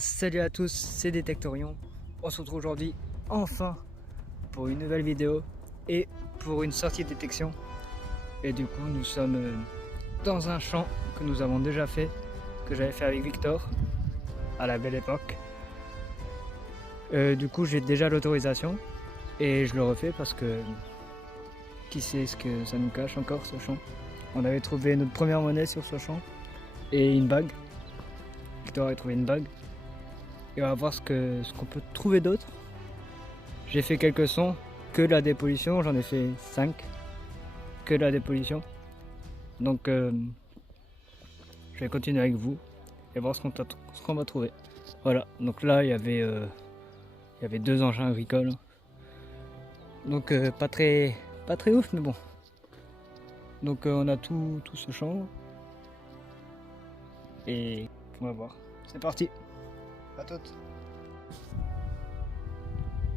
salut à tous, c'est Détectorion. On se retrouve aujourd'hui enfin pour une nouvelle vidéo et pour une sortie de détection. Et du coup nous sommes dans un champ que nous avons déjà fait, que j'avais fait avec Victor à la belle époque. Du coup j'ai déjà l'autorisation et je le refais parce que qui sait ce que ça nous cache encore ce champ. On avait trouvé notre première monnaie sur ce champ et une bague. Victor avait trouvé une bague. Et on va voir ce qu'on peut trouver d'autre. J'ai fait quelques sons, que la dépollution, j'en ai fait 5, que la dépollution. Donc je vais continuer avec vous et voir ce qu'on va trouver. Voilà, donc là il y avait deux engins agricoles. Donc pas très ouf, mais bon. Donc on a tout ce champ. Et on va voir. C'est parti. À toutes.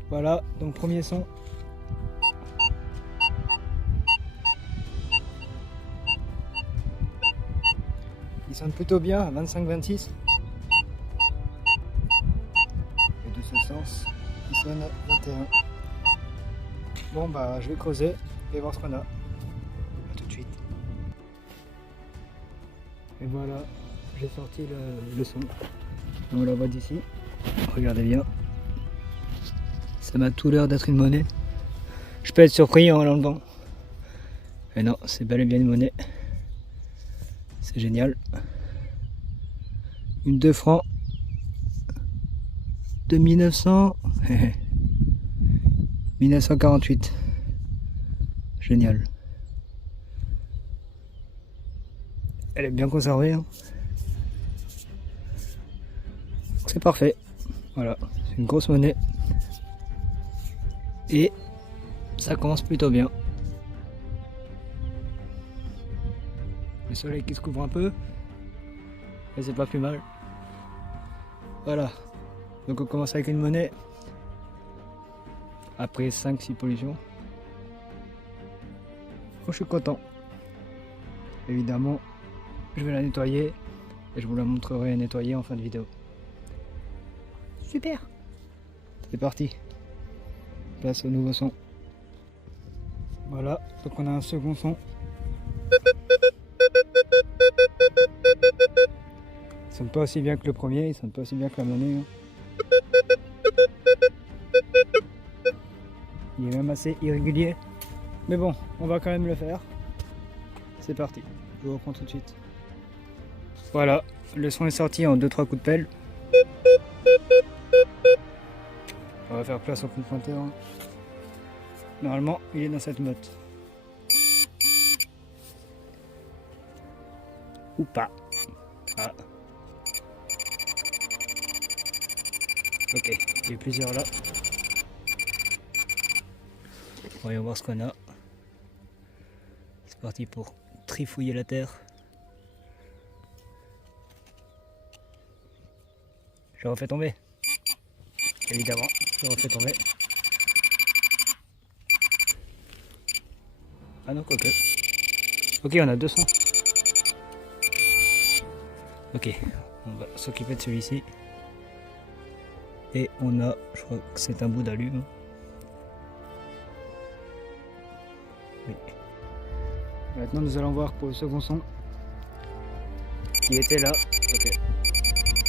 Voilà, donc premier son. Il sonne plutôt bien à 25-26. Et de ce sens, il sonne à 21. Bon bah je vais creuser et voir ce qu'on a. A tout de suite. Et voilà, j'ai sorti le son. On la voit d'ici. Regardez bien. Ça m'a tout l'air d'être une monnaie. Je peux être surpris en l'enlevant. Mais non, c'est bel et bien une monnaie. C'est génial. Une 2 francs de 1948. Génial. Elle est bien conservée. Hein. C'est parfait. Voilà, c'est une grosse monnaie. Et ça commence plutôt bien. Le soleil qui se couvre un peu. Et c'est pas plus mal. Voilà. Donc on commence avec une monnaie. Après 5-6 pollutions. Oh, je suis content. Évidemment, je vais la nettoyer. Et je vous la montrerai nettoyée en fin de vidéo. Super. C'est parti. Place au nouveau son. Voilà, donc on a un second son. Il sonne pas aussi bien que le premier, il sonne pas aussi bien que la monnaie. Hein. Il est même assez irrégulier. Mais bon, on va quand même le faire. C'est parti, je vous reprends tout de suite. Voilà, le son est sorti en 2-3 coups de pelle. On va faire place au coup de pointeur. Hein. Normalement, il est dans cette note. Ou pas. Ah. Ok, il y a plusieurs là. Voyons voir ce qu'on a. C'est parti pour trifouiller la terre. Je refais tomber. Évidemment, je refais tomber. Ah non, quoique. Ok, on a 200. Ok, on va s'occuper de celui-ci. Et on a, je crois que c'est un bout d'allume. Oui. Maintenant, nous allons voir pour le second son. Qui était là. Ok.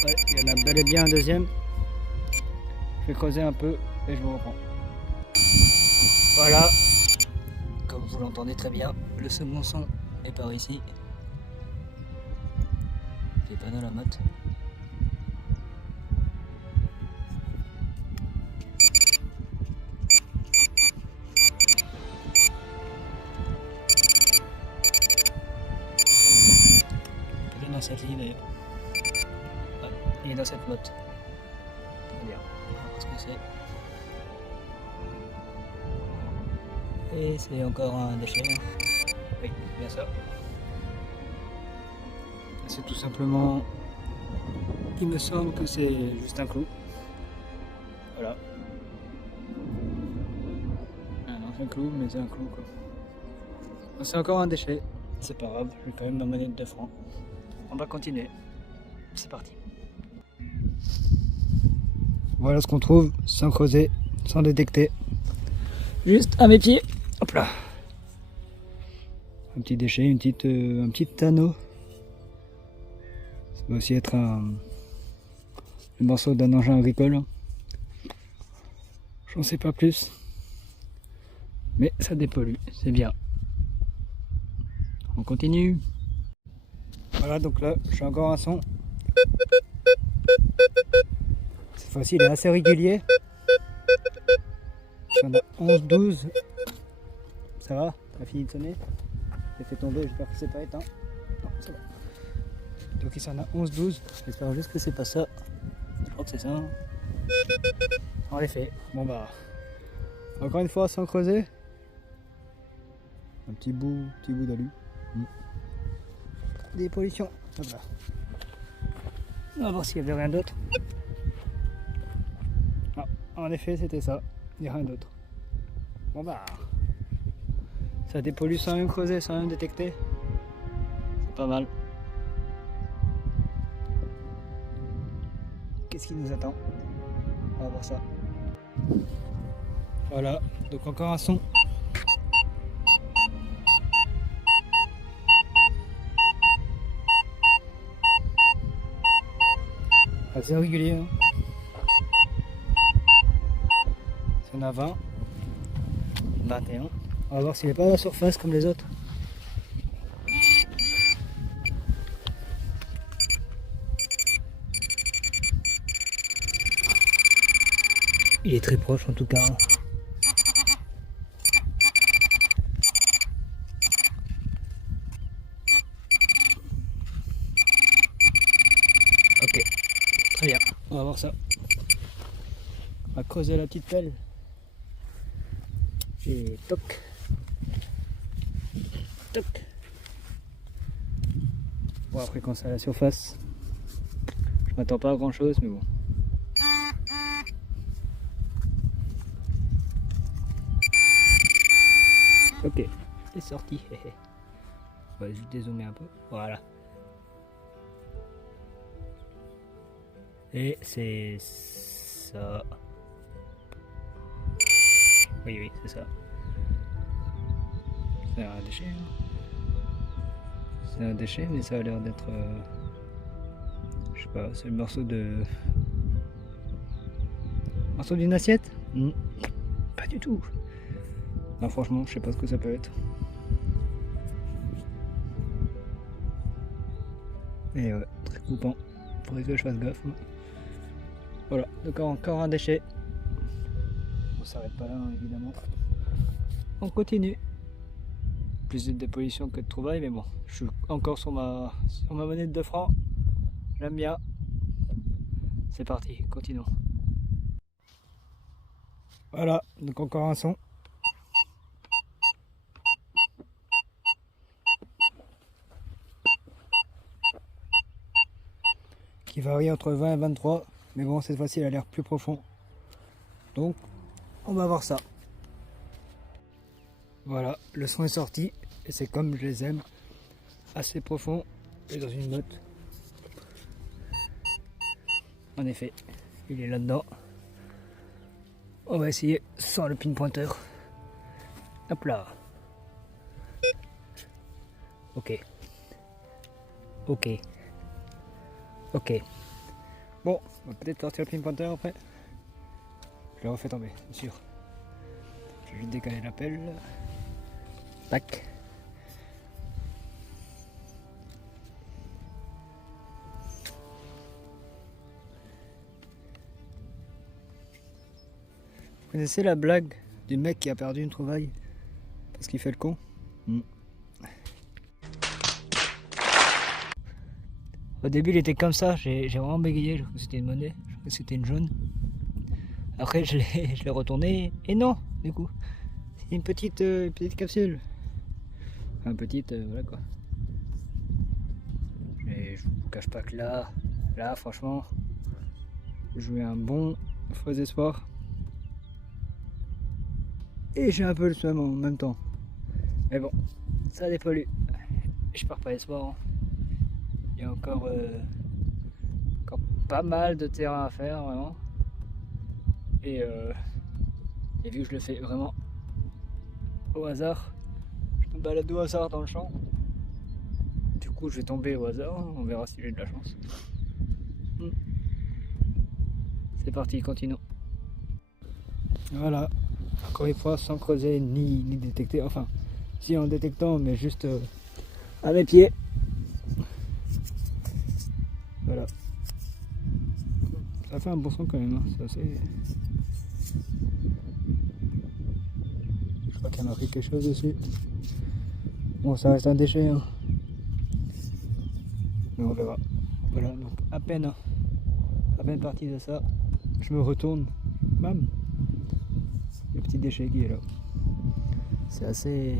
Ouais, il y en a bel et bien un deuxième. Je vais creuser un peu et je vous reprends. Voilà. Comme vous l'entendez très bien, le second son est par ici. J'ai pas dans la motte. Il est dans cette ligne d'ailleurs. Ah, il est dans cette motte. Très bien. On va voir ce que c'est. Et c'est encore un déchet. Oui, bien sûr. C'est tout simplement, il me semble que c'est juste un clou. Voilà. Ah non, c'est un clou, mais c'est un clou quoi. C'est encore un déchet. C'est pas grave, je vais quand même ma monnaie de 2 francs. On va continuer. C'est parti. Voilà ce qu'on trouve sans creuser, sans détecter. Juste à mes pieds. Hop là. Un petit déchet, un petit anneau. Ça peut aussi être un morceau d'un engin agricole. J'en sais pas plus. Mais ça dépollue, c'est bien. On continue. Voilà, donc là, j'ai encore un son. Cette fois-ci, il est assez régulier. Il y en a 11-12. Ça va? T'as fini de sonner? J'ai fait tomber, j'espère que c'est pas éteint. Non, ça va. Donc il y en a 11-12. J'espère juste que c'est pas ça. Je crois que c'est ça. En effet. Bon bah. Encore une fois, sans creuser. Un petit bout d'alu. Des pollutions. Hop là. On va voir s'il n'y avait rien d'autre. Ah, en effet, c'était ça. Il n'y a rien d'autre. Bon bah. Ça dépollue sans même creuser, sans même détecter. C'est pas mal. Qu'est-ce qui nous attend? On va voir ça. Voilà, donc encore un son. Assez régulier. Hein. Il y en a 20. 21. On va voir s'il n'est pas à la surface comme les autres. Il est très proche en tout cas. Ok, très bien, on va voir ça. On va creuser la petite pelle. Et toc. Toc. Bon après quand c'est à la surface, je m'attends pas à grand chose mais bon. Ok, c'est sorti. On va juste dézoomer un peu. Voilà. Et c'est ça. Oui, c'est ça. C'est un déchet. C'est un déchet, mais ça a l'air d'être. Je sais pas, c'est le morceau de. Morceau d'une assiette? Pas du tout. Non, franchement, je sais pas ce que ça peut être. Et ouais, très coupant. Faudrait que je fasse gaffe. Voilà, donc encore un déchet. On s'arrête pas là, hein, évidemment. On continue. Plus de dépollution que de trouvailles, mais bon, je suis encore sur ma monnaie de 2 francs. J'aime bien. C'est parti, continuons. Voilà, donc encore un son. Qui varie entre 20 et 23, mais bon, cette fois-ci, il a l'air plus profond. Donc, on va voir ça. Voilà, le son est sorti, et c'est comme je les aime, assez profond et dans une note. En effet, il est là-dedans. On va essayer sans le pinpointer. Hop là. Ok. Ok. Ok. Bon, on va peut-être sortir le pinpointer après. Je le refais tomber, bien sûr. Je vais juste décaler la pelle. Tac. Vous connaissez la blague du mec qui a perdu une trouvaille parce qu'il fait le con? Au début il était comme ça, j'ai vraiment bégayé, je crois que c'était une monnaie, je crois que c'était une jaune. Après je l'ai retourné et non, du coup, c'est une petite capsule. Enfin petite, voilà quoi. Mais je vous cache pas que là franchement, je mets un bon faux espoir. Et j'ai un peu le seum en même temps. Mais bon, ça dépollue. Je pars pas espoir. Hein. Il y a encore pas mal de terrain à faire, vraiment. Et vu que je le fais vraiment au hasard, je me balade au hasard dans le champ. Du coup, je vais tomber au hasard, on verra si j'ai de la chance. C'est parti, continuons. Voilà, encore une fois, sans creuser ni détecter, enfin, si en détectant, mais juste à mes pieds. Voilà. Ça fait un bon son quand même, hein. C'est assez... Je crois qu'elle m'a pris quelque chose dessus. Bon, ça reste un déchet, hein. Mais on verra. Voilà, donc à peine parti de ça, je me retourne, bam, le petit déchet qui est là. C'est assez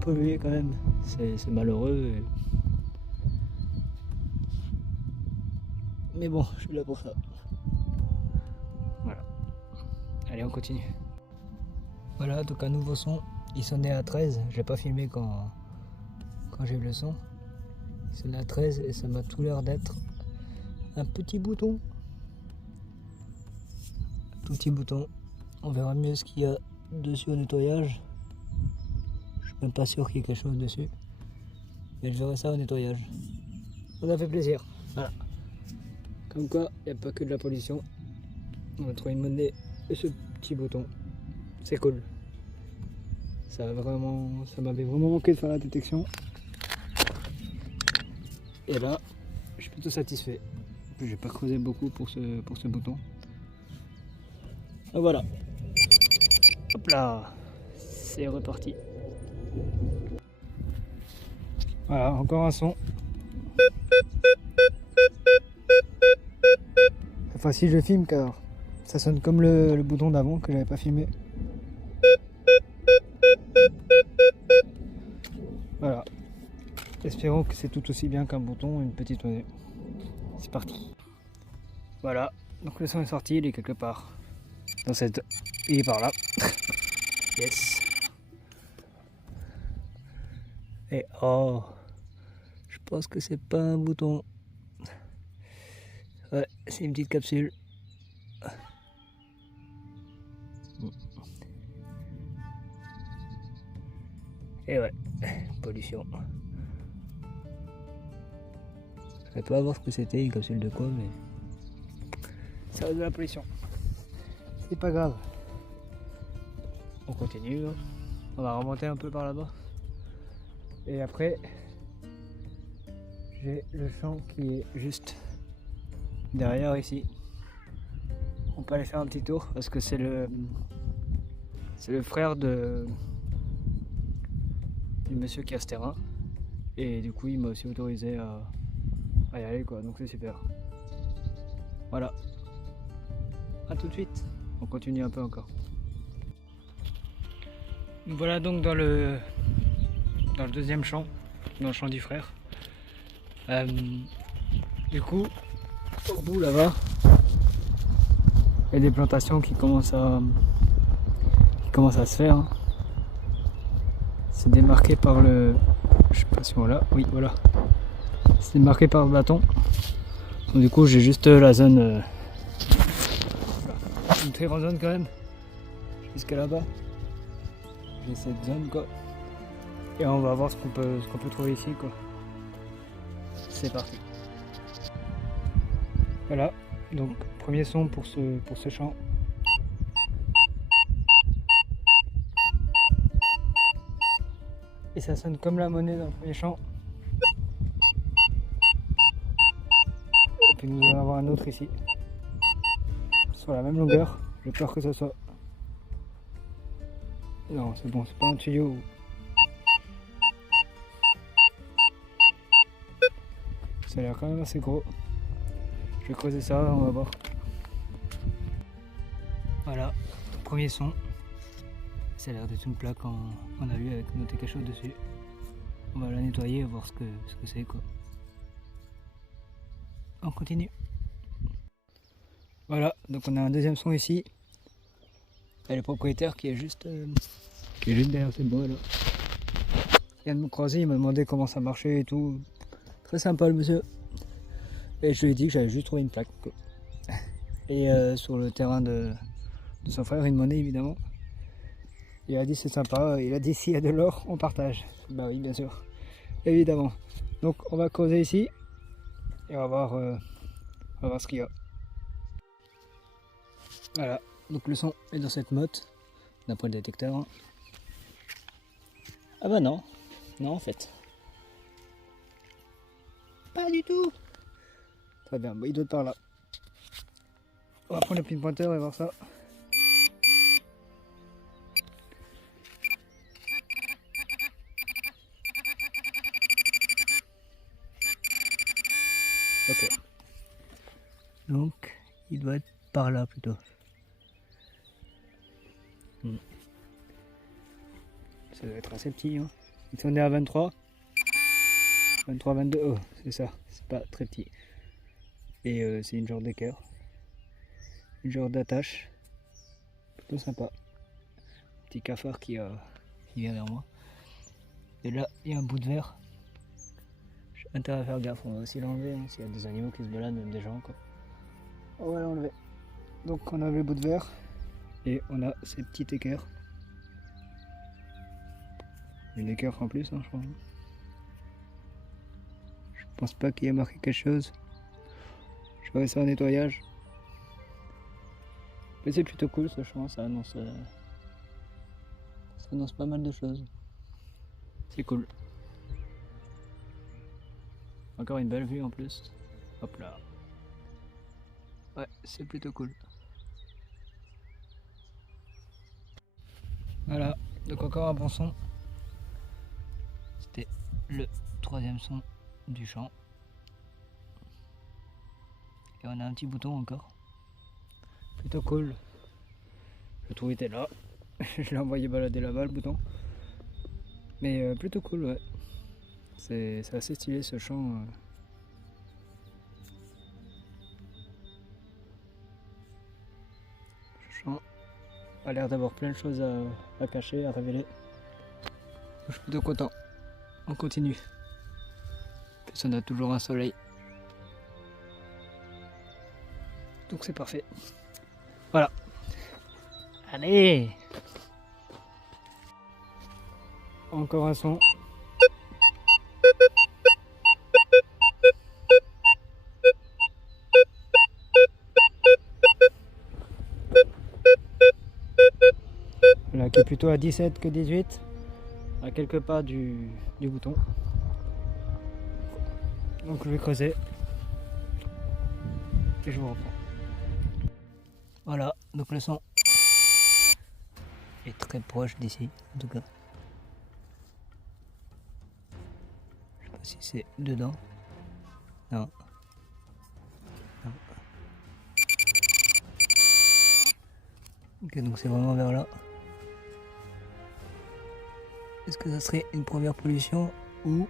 pollué quand même, c'est malheureux. Mais bon, je suis là pour ça. Voilà. Allez, on continue. Voilà, donc un nouveau son. Il sonnait à 13. J'ai pas filmé quand j'ai eu le son. Il sonnait à 13 et ça m'a tout l'air d'être un petit bouton. Tout petit bouton. On verra mieux ce qu'il y a dessus au nettoyage. Je suis même pas sûr qu'il y ait quelque chose dessus. Mais je verrai ça au nettoyage. Ça fait plaisir. Voilà. Comme quoi, il n'y a pas que de la pollution. On va trouver une monnaie et ce petit bouton. C'est cool. Ça m'avait vraiment manqué de faire la détection. Et là, je suis plutôt satisfait. Je n'ai pas creusé beaucoup pour ce bouton. Et voilà. Hop là. C'est reparti. Voilà, encore un son. Cette fois-ci, je filme car ça sonne comme le bouton d'avant que j'avais pas filmé. Voilà. Espérons que c'est tout aussi bien qu'un bouton et une petite monnaie. C'est parti. Voilà. Donc le son est sorti, il est quelque part. Dans cette... Il est par là. Yes. Et oh, je pense que c'est pas un bouton. Ouais, c'est une petite capsule. Et ouais, pollution. Je ne sais pas voir ce que c'était, une capsule de quoi, mais ça reste de la pollution. C'est pas grave. On continue, hein. On va remonter un peu par là-bas. Et après, j'ai le champ qui est juste derrière ici. On peut aller faire un petit tour parce que c'est le frère du monsieur qui a ce terrain. Et du coup, il m'a aussi autorisé à y aller, quoi. Donc c'est super. Voilà. À tout de suite. On continue un peu encore. Voilà donc dans le deuxième champ, dans le champ du frère. Du coup, au bout là-bas, il y a des plantations qui commencent à se faire. Hein. C'est démarqué par le... Je sais pas si on l'a. Oui, voilà. C'est démarqué par le bâton. Donc du coup, j'ai juste la zone... une très grande zone quand même. Jusqu'à là-bas. J'ai cette zone quoi. Et on va voir ce qu'on peut trouver ici quoi. C'est parti. Voilà, donc premier son pour ce champ. Et ça sonne comme la monnaie dans le premier champ. Et puis nous allons avoir un autre ici. Sur la même longueur. J'ai peur que ça soit... Non, c'est bon, c'est pas un tuyau. Ça a l'air quand même assez gros. Je vais creuser ça, on va voir. Voilà, premier son. Ça a l'air d'être une plaque en alu avec noté quelque chose dessus. On va la nettoyer et voir ce que c'est quoi. On continue. Voilà, donc on a un deuxième son ici. Et le propriétaire qui est juste derrière cette bois là. Il vient de me croiser, il m'a demandé comment ça marchait et tout. Très sympa le monsieur. Et je lui ai dit que j'avais juste trouvé une plaque. Quoi. Et sur le terrain de son frère, une monnaie évidemment. Il a dit c'est sympa, il a dit s'il y a de l'or, on partage. Bah oui, bien sûr, évidemment. Donc on va creuser ici et on va voir ce qu'il y a. Voilà, donc le son est dans cette motte, d'après le détecteur. Hein. Ah bah non, non en fait. Pas du tout. Très bien, bon, il doit être par là. On va prendre le pinpointeur et voir ça. Ok. Donc, il doit être par là plutôt. Ça doit être assez petit. Hein. Ici on est à 23. 23, 22. Oh, c'est ça. C'est pas très petit. Et c'est une genre d'équerre. Une genre d'attache. Plutôt sympa. Petit cafard qui vient vers moi. Et là, il y a un bout de verre. J'ai intérêt à faire gaffe. On va aussi l'enlever. Hein, s'il y a des animaux qui se baladent, même des gens. Quoi. On va l'enlever. Donc on a le bout de verre. Et on a ces petites équerres. Une équerre en plus, hein, je crois. Je pense pas qu'il y ait marqué quelque chose. Je ferai ça en nettoyage. Mais c'est plutôt cool ce champ, ça annonce pas mal de choses. C'est cool. Encore une belle vue en plus. Hop là. Ouais, c'est plutôt cool. Voilà, donc encore un bon son. C'était le 3e son du chant. Et on a un petit bouton encore. Plutôt cool. Le trou était là. Je l'ai envoyé balader là-bas le bouton. Mais plutôt cool, ouais. C'est assez stylé ce chant. Ce chant a l'air d'avoir plein de choses à cacher, à révéler. Je suis plutôt content. On continue. Puis on a toujours un soleil. Donc c'est parfait. Voilà. Allez! Encore un son. Voilà, qui est plutôt à 17 que 18. À quelques pas du bouton. Donc je vais creuser. Et je vous reprends. Voilà, donc le son est très proche d'ici, en tout cas. Je sais pas si c'est dedans. Non. Non. Ok, donc c'est vraiment vers là. Est-ce que ça serait une première pollution ou...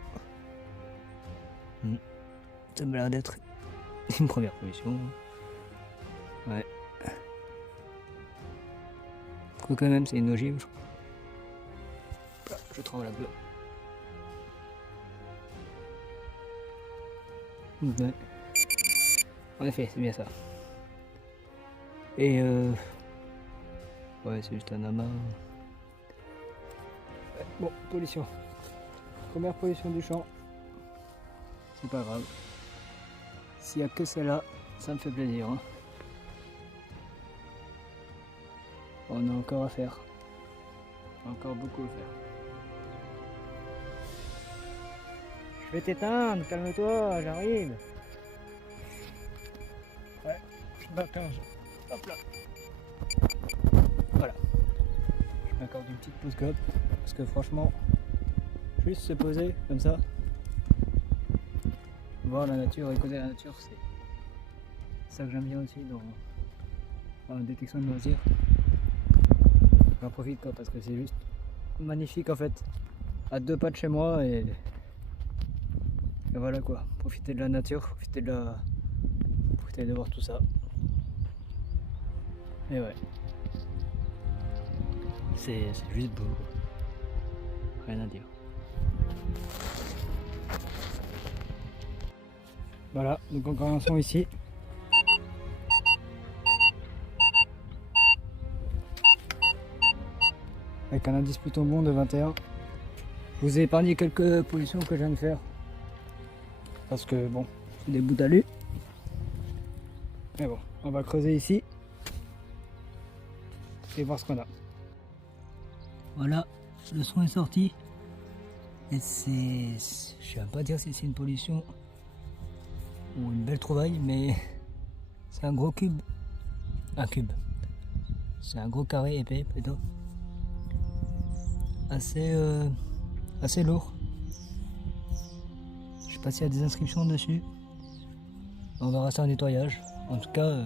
Ça m'a l'air d'être une première pollution. Ouais. Quoi quand même, c'est une ogive, je crois. Je tremble un peu. Ouais. En effet, c'est bien ça. Et ouais, c'est juste un amas. Ouais, bon, pollution. Première pollution du champ. C'est pas grave. S'il n'y a que celle-là, ça me fait plaisir. Hein. On a encore à faire. Encore beaucoup à faire. Je vais t'éteindre, calme-toi, j'arrive. Ouais, je bats 15. Hop là. Voilà. Je m'accorde une petite pause gobe. Parce que franchement, juste se poser comme ça, voir la nature, écouter la nature, c'est ça que j'aime bien aussi dans la détection de loisirs. J'en profite quoi, parce que c'est juste magnifique en fait, à 2 pas de chez moi et voilà quoi, profiter de la nature, profiter de voir tout ça. Et ouais, c'est juste beau quoi. Rien à dire. Voilà, donc encore un son ici. avec un indice plutôt bon de 21. Je vous ai épargné quelques positions que je viens de faire. Parce que bon, c'est des bouts d'alu. Mais bon, on va creuser ici. Et voir ce qu'on a. Voilà, le son est sorti. Et c'est... je ne sais pas dire si c'est une pollution ou une belle trouvaille, mais c'est un gros cube. Un cube. C'est un gros carré épais plutôt. Assez lourd. Je sais pas s'il y a des inscriptions dessus. On verra ça en nettoyage. En tout cas,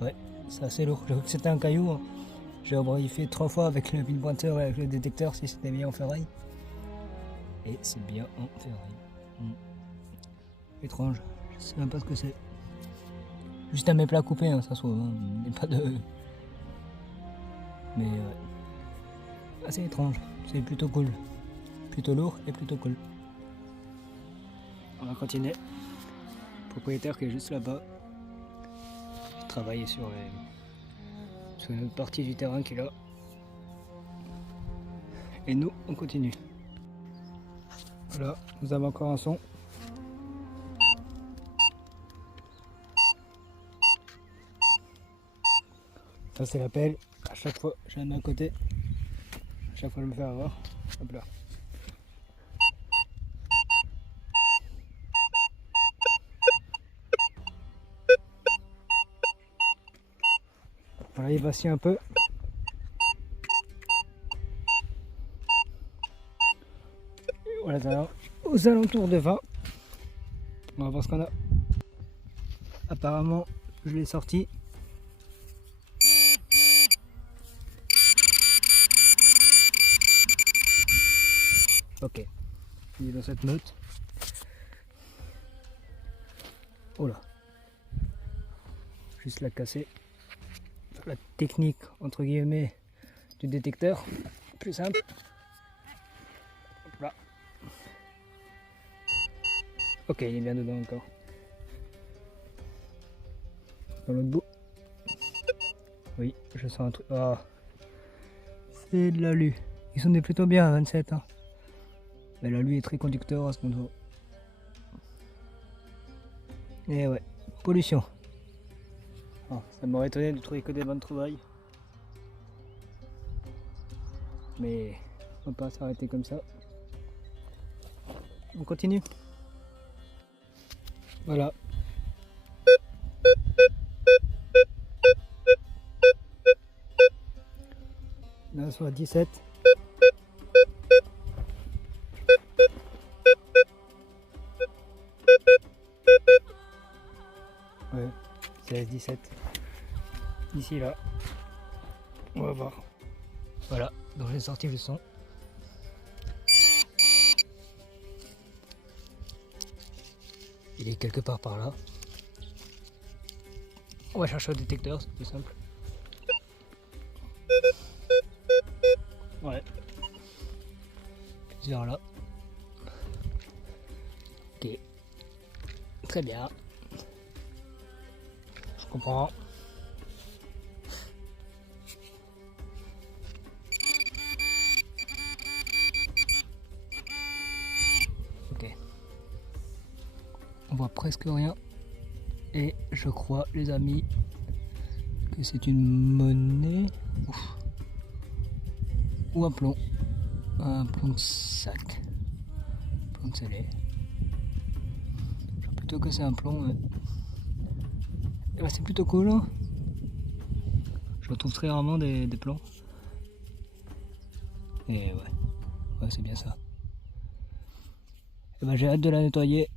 ouais, c'est assez lourd. J'ai cru que c'était un caillou. J'ai vérifié 3 fois avec le pinpointeur et avec le détecteur si c'était bien en ferraille. Et c'est bien en ferraille. Étrange, je sais même pas ce que c'est. Juste un méplat coupé, hein, ça se trouve. Il n'y a pas de... Mais ouais. Assez étrange, c'est plutôt cool. Plutôt lourd et plutôt cool. On va continuer. Le propriétaire qui est juste là-bas. Il travaille sur une autre partie du terrain qu'il a. Et nous, on continue. Voilà, nous avons encore un son. Ça c'est la pelle. À chaque fois, je la mets à côté. À chaque fois, je me fais avoir. Hop là. Voilà, il vacille un peu. Voilà, ça aux alentours de 20. On va voir ce qu'on a. Apparemment, je l'ai sorti. Ok, il est dans cette note. Oh là. Juste la casser. La technique entre guillemets du détecteur, plus simple. Hop là. Ok, il est bien dedans encore. Dans l'autre bout. Oui, je sens un truc. Oh. C'est de l'alu. Ils sont plutôt bien à 27. Hein. Mais l'alu est très conducteur à ce niveau. Et ouais, pollution. Oh, ça m'aurait étonné de trouver que des bonnes trouvailles. Mais on va pas s'arrêter comme ça. On continue. Voilà. Là, soit 17. Ouais, 16, 17. Ici, là. On va voir. Voilà, donc j'ai sorti le son. Il est quelque part par là. On va chercher au détecteur, c'est plus simple. Ouais. Plusieurs là. Ok. Très bien. Je comprends. Ok. On voit presque rien. Et je crois, les amis, que c'est une monnaie. Ouf. Ou un plomb. Un plomb de sac. Plomb de scellé. Je crois plutôt que c'est un plomb. Et bah c'est plutôt cool. Hein. Je retrouve très rarement des plombs. Et ouais, c'est bien ça. Et bah j'ai hâte de la nettoyer.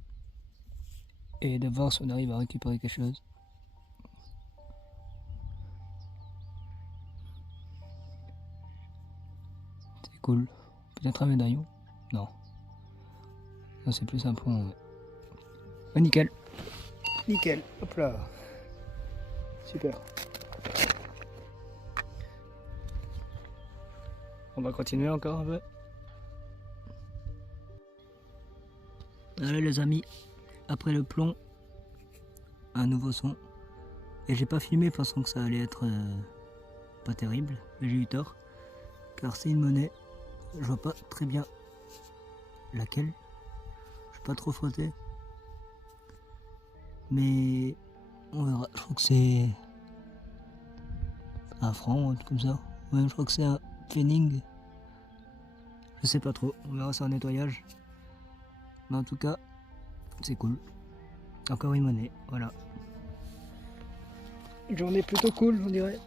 Et de voir si on arrive à récupérer quelque chose. C'est cool. Peut-être un médaillon? Non. Non, c'est plus un plomb. Ouais. Oh, nickel. Nickel. Hop là. Super. On va continuer encore un peu. Allez les amis. Après le plomb, un nouveau son. Et j'ai pas filmé pensant que ça allait être pas terrible, mais j'ai eu tort. verser une monnaie. Je vois pas très bien laquelle. Je vais pas trop frotter. Mais on verra. Je crois que c'est un franc ou un truc comme ça. Ouais, je crois que c'est un pfennig. Je sais pas trop. On verra ça en nettoyage. Mais en tout cas, c'est cool. Encore une monnaie. Voilà. Une journée plutôt cool, on dirait.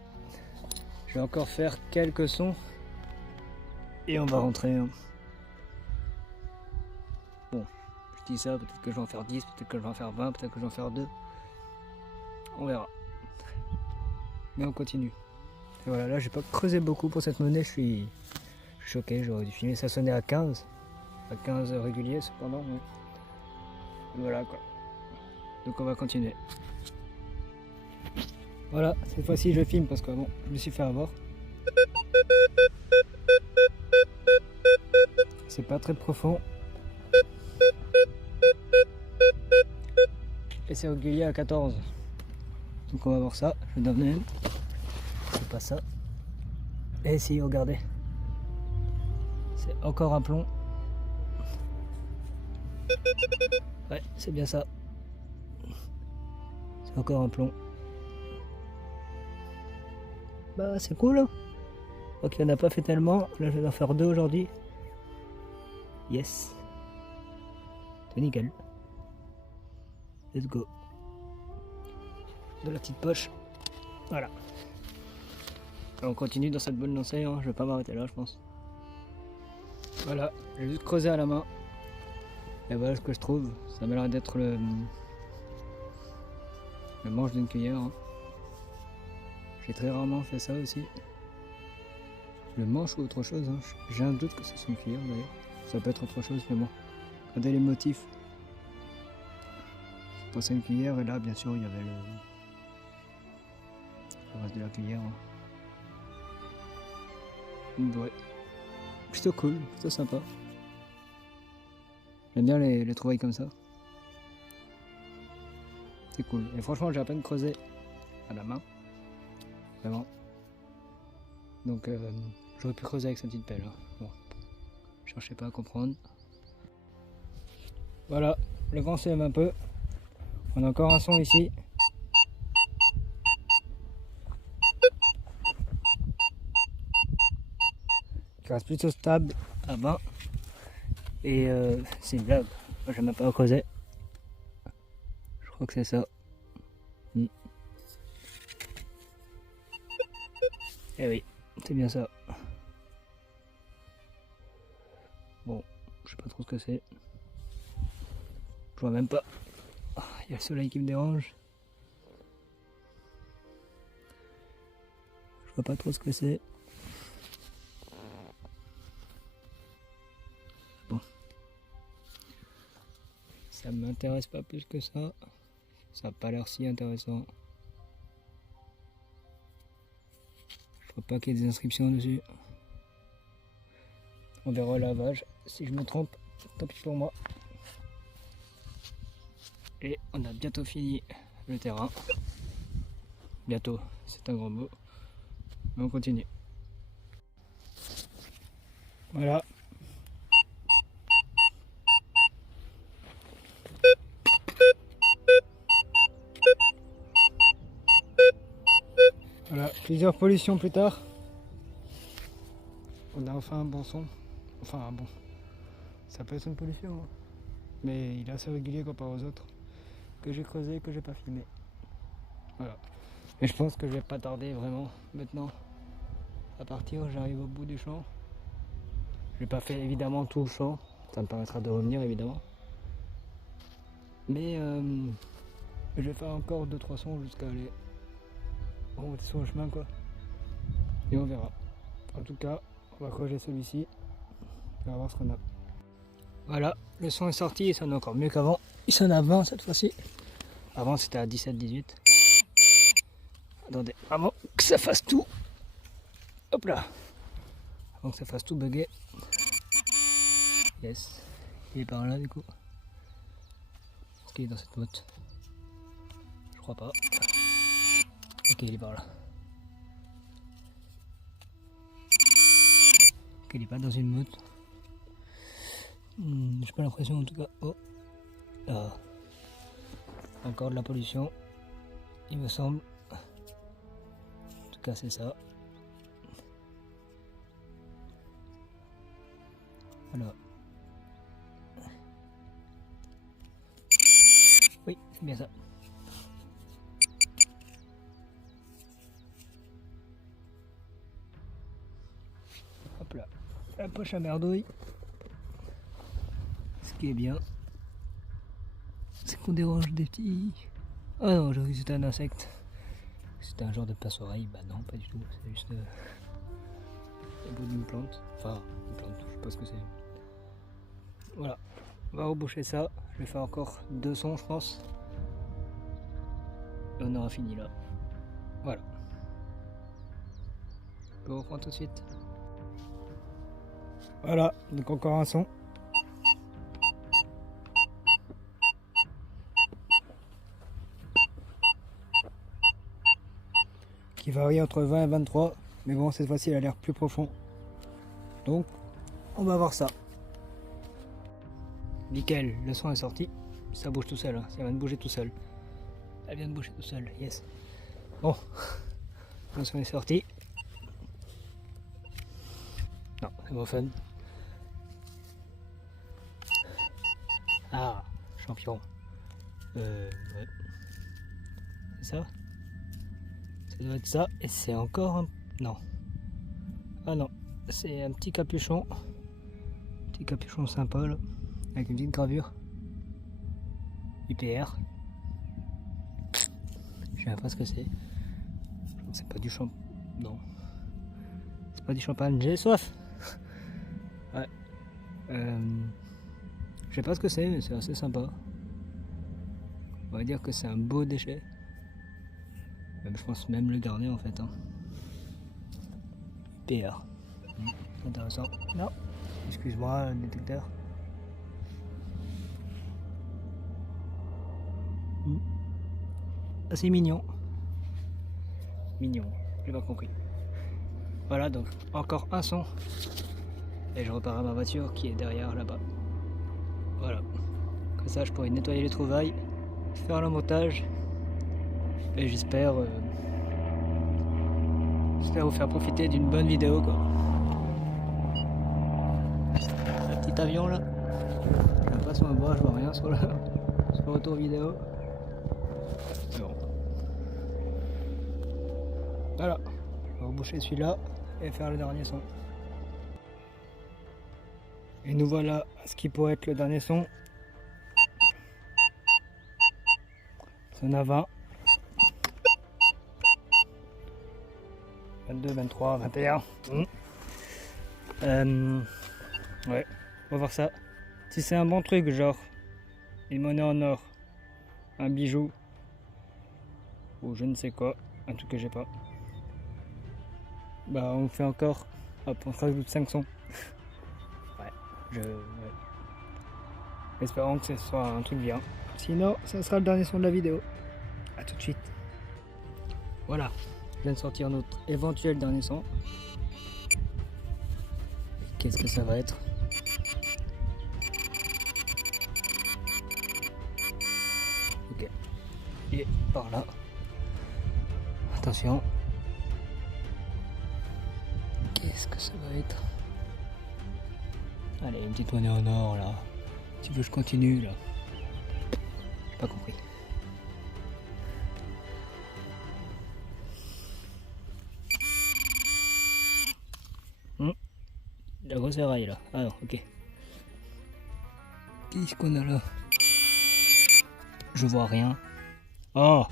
Je vais encore faire quelques sons. Et on va rentrer. Bon, je dis ça, peut-être que je vais en faire 10, peut-être que je vais en faire 20, peut-être que je vais en faire 2. On verra. Mais on continue. Et voilà, là j'ai pas creusé beaucoup pour cette monnaie, je suis choqué, j'aurais dû filmer, ça sonnait à 15. À 15 réguliers cependant, ouais. Et voilà quoi. Donc on va continuer. Voilà, cette fois-ci je filme parce que bon, je me suis fait avoir. C'est pas très profond. Et c'est régulier à 14. Donc on va voir ça, je vais donner une. C'est pas ça. Et si, regardez. C'est encore un plomb. Ouais, c'est bien ça. C'est encore un plomb. Bah c'est cool. Ok, on n'a pas fait tellement. Là je vais en faire 2 aujourd'hui. Yes. C'est nickel. Let's go. De la petite poche. Voilà. On continue dans cette bonne lancée, hein. Je vais pas m'arrêter là je pense. Voilà, j'ai juste creusé à la main. Et voilà ce que je trouve. Ça m'a l'air d'être le manche d'une cuillère. Hein. J'ai très rarement fait ça aussi. Le manche ou autre chose. Hein. J'ai un doute que ce soit une cuillère d'ailleurs. Ça peut être autre chose mais bon. Regardez les motifs. Je pensais à une cuillère et là bien sûr il y avait le reste de la cuillère. Hein. Ouais. Plutôt cool, plutôt sympa. J'aime bien les trouvailles comme ça. C'est cool. Et franchement j'ai à peine creusé à la main. Vraiment. Donc j'aurais pu creuser avec cette petite pelle. Hein. Bon. Je cherchais pas à comprendre. Voilà, le vent se lève un peu. On a encore un son ici. Qui reste plutôt stable à 20. Et c'est une blague. Moi j'aime pas creuser. Je crois que c'est ça. Eh oui, c'est bien ça. Bon, je sais pas trop ce que c'est. Je vois même pas. Il y a le soleil qui me dérange. Je vois pas trop ce que c'est. Bon. Ça m'intéresse pas plus que ça. Ça n'a pas l'air si intéressant. Je vois pas qu'il y ait des inscriptions dessus. On verra au lavage. Si je me trompe, tant pis pour moi. Et on a bientôt fini le terrain. Bientôt, c'est un gros mot. Mais on continue. Voilà. Voilà, plusieurs pollutions plus tard. On a enfin un bon son. Enfin un bon. Ça peut être une pollution. Hein. Mais il est assez régulier comparé aux autres. Que j'ai creusé, que j'ai pas filmé. Voilà. Mais je pense que je vais pas tarder vraiment maintenant à partir. J'arrive au bout du champ. Je n'ai pas fait évidemment tout le champ. Ça me permettra de revenir évidemment. Mais je vais faire encore 2-3 sons jusqu'à aller sur le chemin quoi. Et on verra. En tout cas, on va creuser celui-ci. On va voir ce qu'on a. Voilà, le son est sorti, il sonne encore mieux qu'avant. Il sonne à 20 cette fois-ci. Avant c'était à 17-18. Attendez, avant que ça fasse tout. Hop là. Avant que ça fasse tout bugger. Yes. Il est par là du coup. Est-ce qu'il est dans cette boîte? Je crois pas. Ok, il est par là. qu'elle n'est pas dans une meute. J'ai pas l'impression en tout cas. Oh, là. Encore de la pollution, il me semble. En tout cas, c'est ça. Voilà. Oui, c'est bien ça. Hop là, la poche à merdouille. Ce qui est bien, c'est qu'on dérange des petits... Ah non, j'ai cru que c'était un insecte. C'était un genre de passe-oreille. Bah non, pas du tout. C'est juste le bout d'une plante. Enfin, une plante, je sais pas ce que c'est. Voilà, on va reboucher ça. Je vais faire encore 2 sons, je pense. Et on aura fini là. Voilà. Je reprends tout de suite. Voilà, donc encore un son. Qui varie entre 20 et 23. Mais bon, cette fois-ci, il a l'air plus profond. Donc, on va voir ça. Nickel, le son est sorti. Ça bouge tout seul, hein. Ça vient de bouger tout seul. Elle vient de bouger tout seul, yes. Bon, le son est sorti. Non, c'est pas fun. Ah, champion. Ouais. C'est ça? Ça doit être ça. Et c'est encore un... Non. Ah non, c'est un petit capuchon. Petit capuchon sympa là. Avec une petite gravure. UPR. Je sais pas ce que c'est. C'est pas du champagne. Non. C'est pas du champagne. J'ai soif. Ouais. Je sais pas ce que c'est, mais c'est assez sympa. On va dire que c'est un beau déchet. Même, je pense même le garder en fait. Hein. UPR. Intéressant. Non. Excuse-moi, le détecteur. Assez mignon. Mignon, j'ai pas compris. Voilà, donc encore un son. Et je repars à ma voiture qui est derrière là-bas. Voilà. Comme ça, je pourrai nettoyer les trouvailles, faire le montage. Et j'espère vous faire profiter d'une bonne vidéo, quoi. Un petit avion là. Je sais pas si on voit, je vois rien sur le retour vidéo. Bon. Voilà, on va reboucher celui-là et faire le dernier son. Et nous voilà à ce qui pourrait être le dernier son. Ça en a 20. 22, 23, 21. Ouais, on va voir ça. Si c'est un bon truc, genre une monnaie en or, un bijou, ou je ne sais quoi, un truc que j'ai pas. Bah on fait encore, hop, on se rajoute 5 sons. Ouais, espérons que ce soit un truc bien. Sinon, ça sera le dernier son de la vidéo. A tout de suite. Voilà, je viens de sortir notre éventuel dernier son. Qu'est-ce que ça va être? Ok. Et par là. Attention. Qu'est-ce que ça va être? Allez, une petite monnaie en or là. Tu veux que je continue là? J'ai pas compris. La grosse rail là. Alors, ok. Qu'est-ce qu'on a là? Je vois rien. Oh!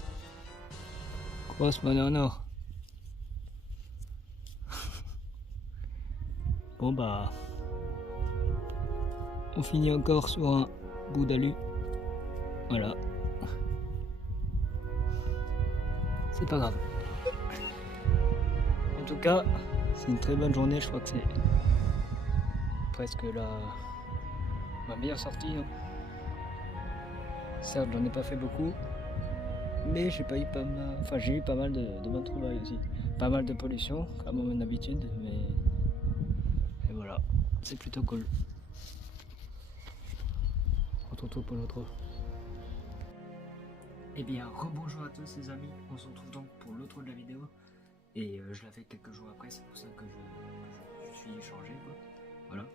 Grosse monnaie en or. Bon bah... On finit encore sur un bout d'alu. Voilà. C'est pas grave. En tout cas, c'est une très bonne journée. Je crois que c'est presque ma meilleure sortie. Hein. Certes, j'en ai pas fait beaucoup, mais j'ai pas eu pas mal. Enfin, j'ai eu pas mal de bonnes trouvailles aussi. Pas mal de pollution, comme à mon habitude, mais et voilà. c'est plutôt cool. On se retrouve pour l'autre. Eh bien, rebonjour à tous les amis, on se retrouve donc pour l'autre de la vidéo. Et je l'ai fait quelques jours après, c'est pour ça que je suis changé quoi. Voilà.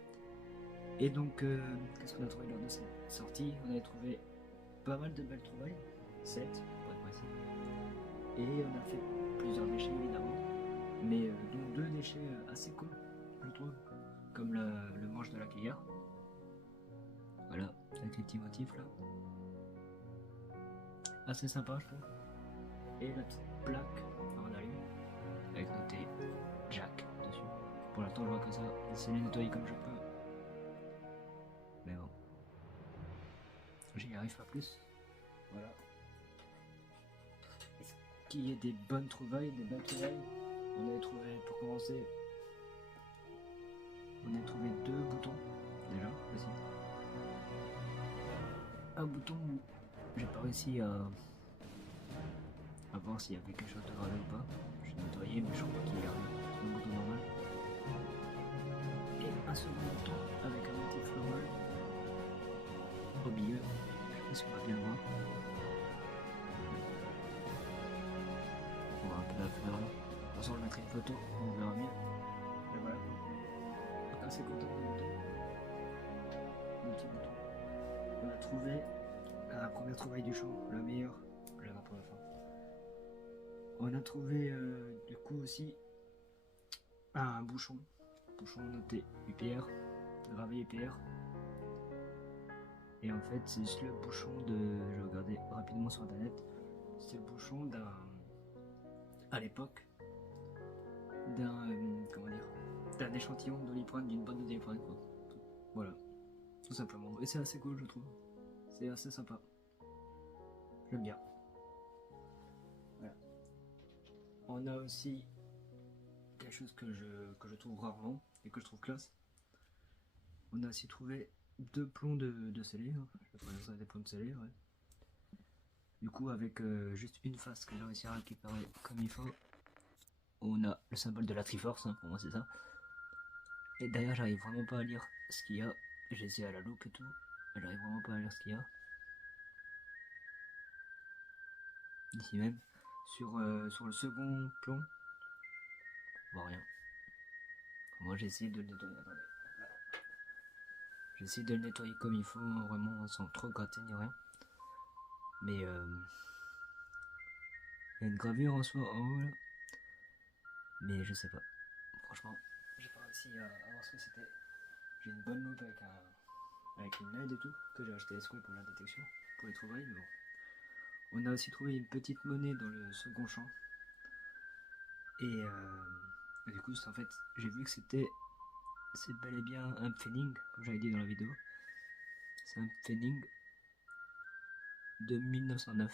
Et donc, qu'est-ce qu'on a trouvé lors de cette sortie? On a trouvé pas mal de belles trouvailles, 7 pour être précis. Et on a fait plusieurs déchets évidemment, mais dont 2 déchets assez cool, je trouve, comme le manche de la cuillère. Voilà, avec les petits motifs là. Assez sympa je trouve. Et la petite plaque en aluminium avec noté Jack dessus. Pour l'instant je vois que ça, j'essaie de les nettoyer comme je peux. Mais bon, j'y arrive pas plus. Voilà. Est-ce qu'il y a des bonnes trouvailles, des belles trouvailles? On avait trouvé, pour commencer, on a trouvé 2 boutons déjà aussi. Un bouton où j'ai pas réussi à voir s'il y avait quelque chose de gravé ou pas. J'ai nettoyé mais je crois qu'il y a un bouton normal. Et un second bouton avec un motif floral au milieu. Je sais pas si on va bien le voir. On voit un peu la fleur là. De toute façon, je mettrai une photo, on verra mieux. Mais voilà. Donc assez content du bouton. Le petit bouton. On a trouvé la première trouvaille du show, la meilleure. Je la garde pour la fin. On a trouvé du coup aussi un bouchon noté UPR, gravé UPR. Et en fait, c'est juste le bouchon de. Je regardais rapidement sur internet. C'est le bouchon à l'époque, comment dire, d'un échantillon de Doliprane, d'une boîte de Doliprane quoi. Voilà, tout simplement. Et c'est assez cool, je trouve. C'est assez sympa. J'aime bien. Voilà. On a aussi quelque chose que je trouve rarement et que je trouve classe. On a aussi trouvé 2 plombs de scellé, hein. Je vais prendre ça des plombs de scellé, ouais. Du coup, avec juste une face que j'ai réussi à récupérer comme il faut, on a le symbole de la Triforce, hein, pour moi c'est ça. Et d'ailleurs, j'arrive vraiment pas à lire ce qu'il y a. J'ai essayé à la loupe et tout, j'arrive vraiment pas à lire ce qu'il y a. Ici même, sur le second plomb, on voit rien. Moi j'ai essayé de le nettoyer, attendez. J'ai essayé de le nettoyer comme il faut, vraiment sans trop gratter ni rien. Mais il y a une gravure en soi en haut là. Mais je sais pas. Franchement, j'ai pas réussi à voir ce que c'était. J'ai une bonne loupe avec une LED et tout, que j'ai acheté à Esquel pour la détection, pour les trouvailles, mais bon. On a aussi trouvé une petite monnaie dans le second champ. Et du coup, en fait, j'ai vu que c'est bel et bien un pfennig, comme j'avais dit dans la vidéo. C'est un pfennig de 1909.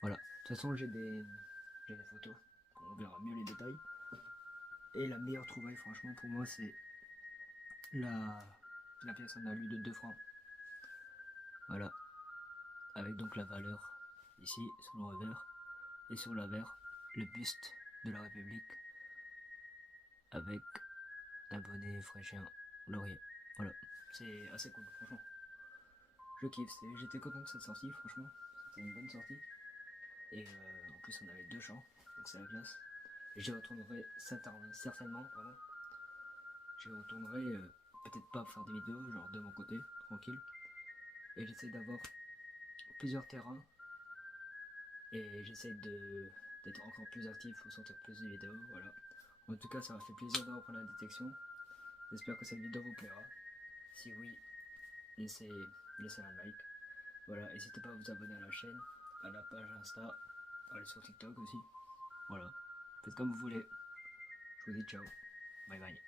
Voilà. De toute façon, j'ai des photos, on verra mieux les détails. Et la meilleure trouvaille, franchement, pour moi, c'est la pièce en alu de 2 francs. Voilà. Avec donc la valeur ici, sur le revers. Et sur l'avers, le buste de la République. Avec un bonnet fraîchien laurier. Voilà. C'est assez cool, franchement. Je kiffe. J'étais content de cette sortie, franchement. C'était une bonne sortie. Et en plus, on avait 2 champs. Donc c'est la classe. Et j'y retournerai certainement, pardon. J'y retournerai peut-être pas faire des vidéos, genre de mon côté, tranquille. Et j'essaie d'avoir plusieurs terrains. Et j'essaie d'être encore plus actif pour sortir plus de vidéos, voilà. En tout cas, ça m'a fait plaisir de reprendre la détection. J'espère que cette vidéo vous plaira. Si oui, laissez un like. Voilà, n'hésitez pas à vous abonner à la chaîne, à la page Insta, à aller sur TikTok aussi. Voilà, faites comme vous voulez. Je vous dis ciao, bye bye.